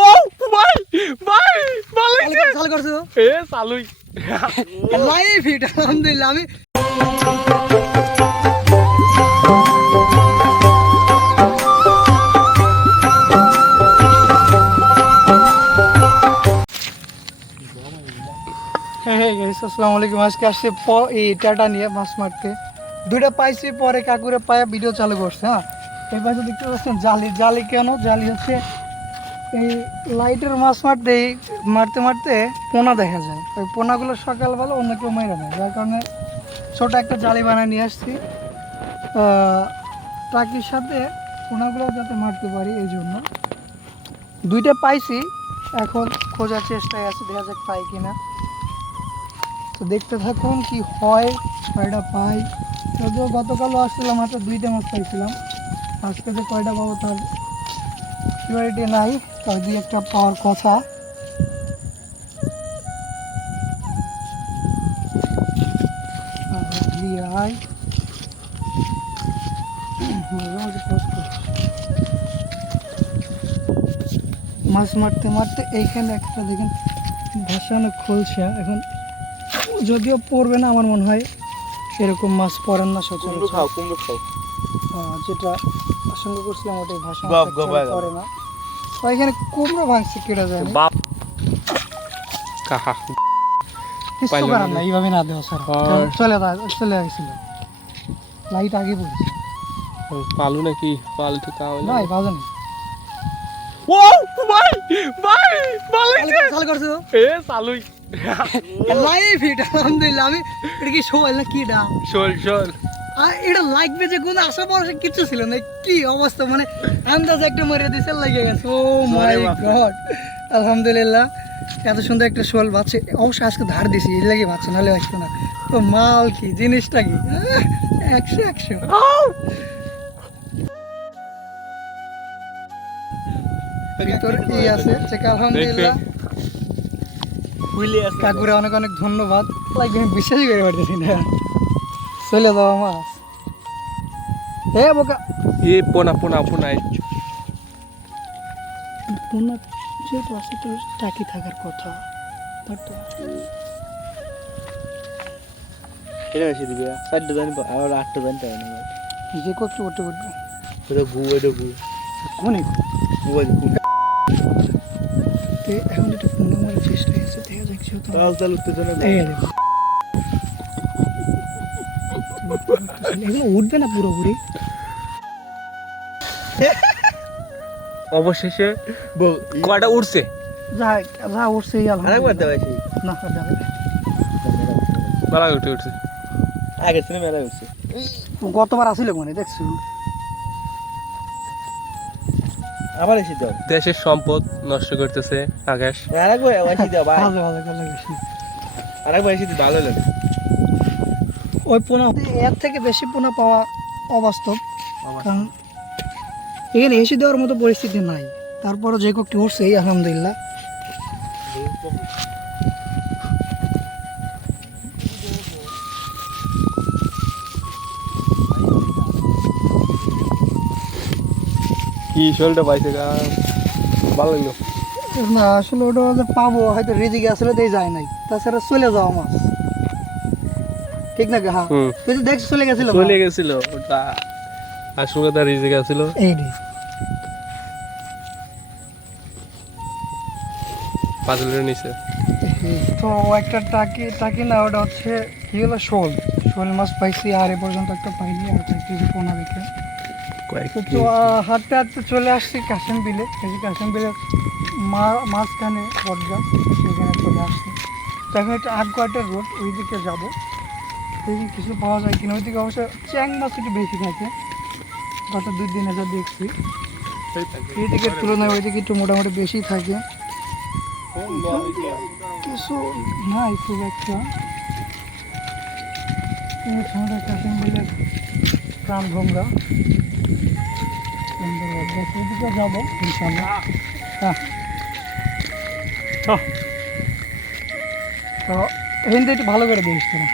ও ভাই ভাই ভালো চালু করছো এ চালুই লাইভ হিট আলহামদুলিল্লাহ। আমি হ্যাঁ গাইস আসসালামু আলাইকুম। আজকে আসছে এই টাটা নিয়ে মাছ মারতে, দুইটা পাইছি, পরে কাকুরে পায়ে ভিডিও চালু করছে। হ্যাঁ এই পাশে দেখতে পাচ্ছেন জালি, জালি কেন জালি হচ্ছে এই লাইটের মাছ মারতে মারতে মারতে পোনা দেখা যায়, ওই পোনাগুলো সকালবেলা অন্য কেউ মেরে নেয়, যার কারণে ছোটো একটা জালি বানিয়ে নিয়ে আসছি টাকির সাথে পোনাগুলো যাতে মারতে পারি, এই জন্য দুইটা পাইছি। এখন খোঁজার চেষ্টায় আছে, দেখা যাক পাই কিনা। তো দেখতে থাকুন কি হয়, কয়টা পাই। যদিও গতকালও আসছিলাম, মাত্র দুইটা মাছ পাইছিলাম, আজকে যে কয়টা পাবো তার সিউরিটি নাই, তার দুই একটা পাওয়ার কথা। মাছ মারতে মারতে এইখানে একটা দেখেন ভাসানো খোলসা, এখন যদিও পড়বে না আমার মনে হয়, এরকম মাছ পড়েন না সচরাচর। যেটা আশঙ্কা করছিলাম ওটাই ভাসানো পড়ে না। এখানে কুমড়ো ভাঙছে কেটে যায় কিছু করার না, এইভাবে না দেওয়া স্যার চলে গেছিল, লাইট আগে পড়েছে। পালু নাকি পাল তো তাও না বাজে না। ও ভাই ভাই ভালো চালু করছো এ চালুই লাইভ হিট আলহামদুলিল্লাহ। আমি এটা কি শোল না কি এটা শোল শোল আর এটা লাগবে যে কোনো আশা ভরসা কিছু ছিল না, কি অবস্থা মানে আন্দাজ একটা মরে দিছে, লেগে গেছে। ও মাই গড আলহামদুলিল্লাহ, এত সুন্দর একটা শোল বাচ্চা। অবশ্যই আজকে ধার দিছি, এই লাগে বাচ্চা, নাহলে বাঁচতো না। তো মাল কি জিনিসটা কি 100 ভিতরে কি আছে চেক। আলহামদুলিল্লাহ কাকুরে অনেক অনেক ধন্যবাদ। লাগবে আমি বিশ্বাসই করে পারতেছি না, চলে যাওয়া মাছ। হে বোকা এ পোনা পোনা পোনা পোনা যেহেতু আছে তো টাকি থাকার কথা, তার তো এটা বেশি দিবে 4টা জানি আর 8টা জানি তাই না যে কত করতে করতে এটা গু অনেক গু এখন একটু পোনা মারার চেষ্টা হয়েছে, দেখা যাক যেহেতু তাল উত্তেজনা এগুলো উঠবে না পুরোপুরি। অবশেষে কয়টা উঠছে যা উঠছে আরেকবার দেওয়া সেই না যাবে মেলা উঠে উঠছে আগে শুনে মেলা উঠছে। গতবার আসিল মানে দেখছো, আবার এসে দাও, দেশের সম্পদ নষ্ট করতেছে আকাশ। আরেকবার এসে দাও ভাই, ভালো ভালো ভালো বেশি আরেকবার এসে দিতে ভালো লাগে। ওই পোনা এর থেকে বেশি পোনা পাওয়া অবাস্তব, কারণ এখানে এসে দেওয়ার মতো পরিস্থিতি নাই। তারপরও যে কয়েকটি উঠছে আলহামদুলিল্লাহ। কি শোলটা পাইছে গা, ভালো লাগলো না আসলে ওটা যে পাবো হয়তো রিজিকে আসলে দিয়ে যায় নাই, তাছাড়া চলে যাওয়া মাছ ঠিক না? হ্যাঁ তুই তো দেখছিস চলে গেছিল, চলে গেছিল ওটা আসলে তার রিজিক আছিল। এই রে পাজলের নিচে তো একটা টাকি না, ওটা হচ্ছে কি হলো শোল মাছ পাইছি, আর এ পর্যন্ত একটা পাইনি, আর কিছু পোনা দেখে তো হাঁটতে হাঁটতে চলে আসছি কাশিম বিলে। এই কাশিম বিলে মাঝখানে বটগা, সেখানে চলে আসছি। তো এখন একটা 8 ঘন্টার রোড, ওই দিকে যাবো, দেখি কিছু পাওয়া যায় কিনা। ওই দিকে অবশ্য চ্যাং মাছ একটু বেশি থাকে, গত 2 দিনে যা দেখছি। এই দিকের তুলনায় ওই দিকে একটু মোটামুটি বেশি থাকে, কিছু নাই খুব একটা। আমাদের কাশিম বিলের প্রাণ ভোমরা ওইদিকে যাবো ইনশাল্লাহ। হ্যাঁ তো হিন্দি একটু ভালো করে দিস তোরা,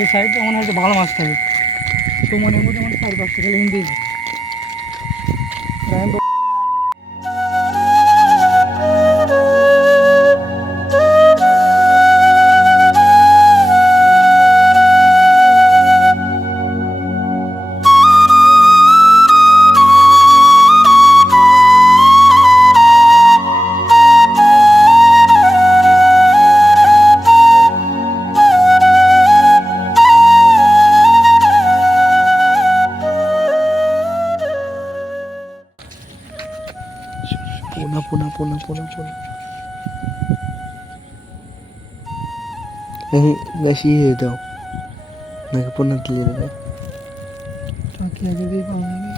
এই সাইডে মনে হয় ভালো মাছ থাকে, সুমনের মধ্যে মানে 4-5টা খেলে হিন্দি। পোনা বেশি দাও নাকি পোনা দিলে দেবে টাকি আগে দিয়ে পাওয়া যাবে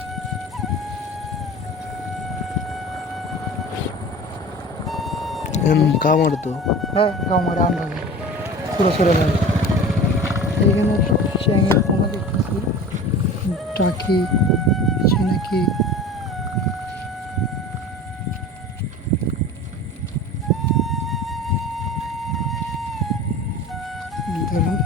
কামড় তো হ্যাঁ আমার আন্দাজে পুরো সরে যাবে এইখানে চ্যাঙের পোনা দেখতেছি টাকি আছে নাকি ধরুন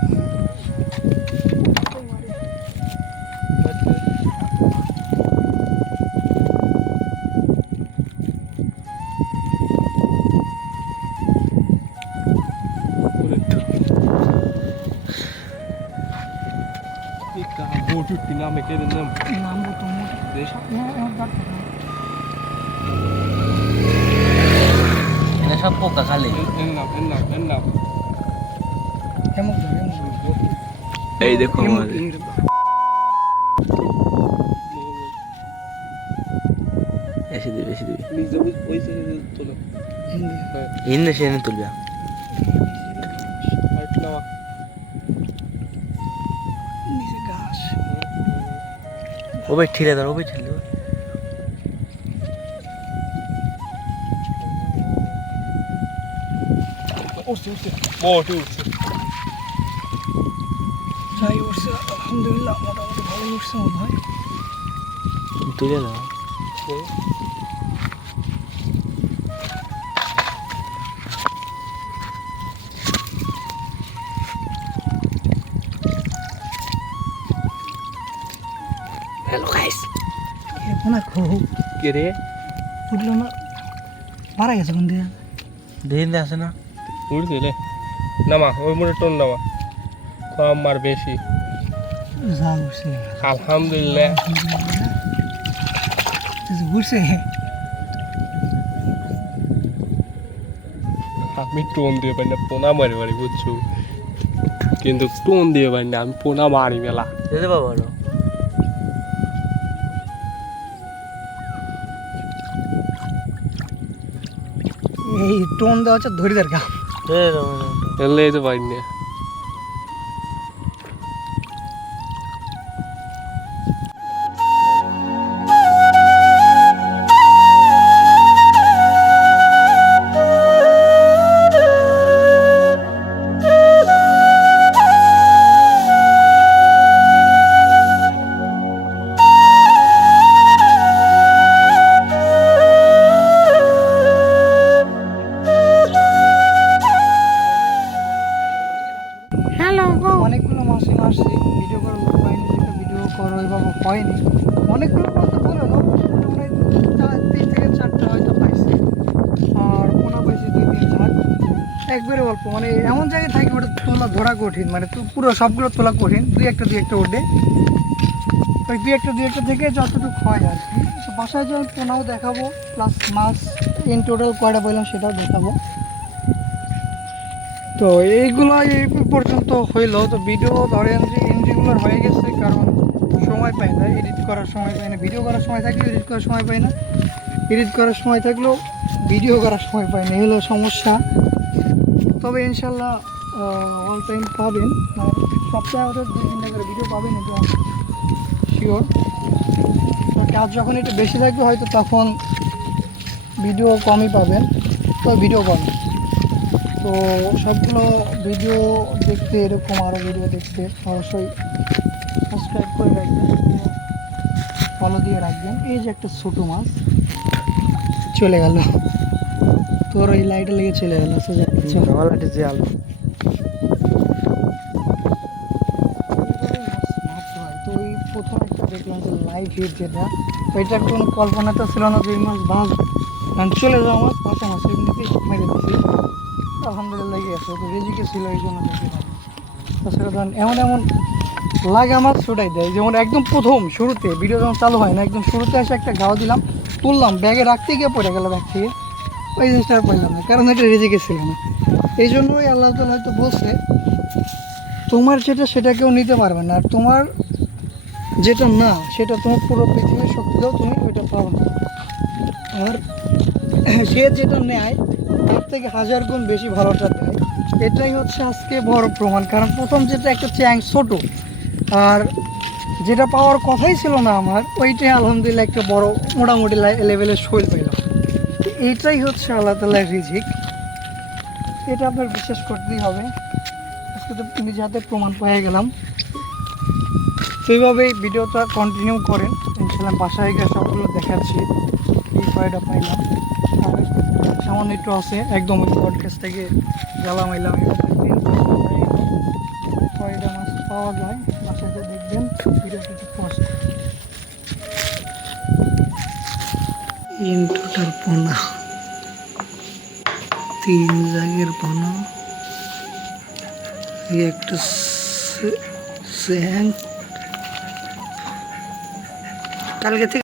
Botu piname ke dem. নামবো তো মোটে Desh. এটা সব পোকা খালি Ennam. হেমক এই দেখো আমাদের এসে দিবি নিচে ওই সাইডে চলো ইন্নে সেনে তুলবি হাইট নাও নিচে ঘাস ও ভাই ঠিলে ধর ও ভাই ঠিলে উঠছে বটে উঠছে যাই উঠছে আলহামদুলিল্লাহ মোটামুটি ভালোই উঠছে মনে হয় তুলে দাও হ্যালো গাইস এরকম না খুব কে রে উঠলো না মারা গেছে কোন দিয়ে দিন আসে না উঠছে রে নামা ওই মোড়ে টোন নামা কম আর বেশি যা উঠছে আলহামদুলিল্লাহ উঠছে আমি টোন দিয়ে পারি না পোনা মারি মারি বুঝছো কিন্তু টোন দিয়ে পারি না আমি পোনা মারি মেলা যেতে পাবো এই টোন দেওয়া হচ্ছে ধরি দরকার এলে তো পারি না অনেকগুলো মাছই মারছি ভিডিও করার লোক পাইনি যেটা ভিডিও করো ওইভাবে হয়নি অনেকগুলো বলতে বলে দাও মোটামুটি 3 থেকে 4টা হয়তো পাইছি আর পোনা পাইছি 2-3 ঝাঁক একবারে অল্প মানে এমন জায়গায় থাকি ওটা তোলা ধরা কঠিন মানে তো পুরো সবগুলো তোলা কঠিন দুই একটা ওঠে ওই দুই একটা থেকে যতটুকু হয় আর কি তো বাসায় যখন পোনাও দেখাবো প্লাস মাছ ইন টোটাল কয়টা বললাম সেটাও দেখাবো তো এইগুলো এই পর্যন্ত হইলো তো ভিডিও ধরেন যে ইন্ডিগুলার হয়ে গেছে কারণ সময় পাই না এডিট করার সময় পাই না ভিডিও করার সময় থাকলেও এডিট করার সময় পাই না এডিট করার সময় থাকলেও ভিডিও করার সময় পাই না এই হলো সমস্যা তবে ইনশাল্লাহ অল টাইম পাবেন সপ্তাহে আমাদের 2-3টা করে ভিডিও পাবেন এটা শিওর কাজ যখন একটু বেশি থাকবে হয়তো তখন ভিডিও কমই পাবেন তো ভিডিও পাবেন তো সবগুলো ভিডিও দেখতে এরকম আরও ভিডিও দেখতে অবশ্যই সাবস্ক্রাইব করে রাখবেন ফলো দিয়ে রাখবেন এই যে একটা ছোটো মাছ চলে গেল তোর ওই লাইটে লেগে চলে গেল আমার লাইটে যে আলো তো ওই প্রথম একটা দেখলাম যে লাইভ হিট যেটা ওইটার কোনো কল্পনা তো ছিল না যে এই মাছ ভালো চলে যাওয়া মাছ ভাষা মাছ এমনিতেই মেরে দিচ্ছি আলহামদুলিল্লাহ গিয়েছে তো রেজিকে ছিল এই জন্য তাছাড়া ধরেন এমন লাগা মাছ ছুটাই দেয় যেমন একদম প্রথম শুরুতে ভিডিও যখন চালু হয় না একদম শুরুতে এসে একটা গাওয়া দিলাম তুললাম ব্যাগে রাখতে গিয়ে পড়ে গেল ব্যাগ থেকে ওই জিনিসটা আর পড়লাম না কারণ এটা রেজিকে ছিল না এই জন্যই আল্লাহ তাআলা হয়তো বলছে তোমার যেটা সেটা কেউ নিতে পারবে না আর তোমার যেটা না সেটা তোমার পুরো পৃথিবীর শক্তি দাও তুমি ওইটা পাবো না আর সে যেটা নেয় তার থেকে 1000 গুণ বেশি ভালোটা দেয়। এটাই হচ্ছে আজকে বড় প্রমাণ, কারণ প্রথম যেটা একটা চ্যাং ছোট, আর যেটা পাওয়ার কথাই ছিল না আমার, ওইটাই আলহামদুলিল্লাহ একটা বড় মোটামুটি লেভেলের শৈল পেলাম। তো এইটাই হচ্ছে আল্লাহ তাআলার রিজিক, এটা আপনার বিশ্বাস করতেই হবে। আজকে তো নিজে হাতে প্রমাণ পেয়ে গেলাম। সেইভাবেই ভিডিওটা কন্টিনিউ করেন, ইনশাল্লাহ বাসায় গিয়ে সবগুলো দেখাচ্ছি। এই কয়টা পাইলাম, আর সামান্য একটু আছে একদম পডকাস্ট থেকে জ্বালা মাইলাম। কয়টা মাছ পাওয়া যায় বাসাতে দেখবেন, ভিডিওটা একটু পোস্ট। ইন টোটাল পোনা 3 জাগের পোনা, এই একটা স্যাং কালকে থেকে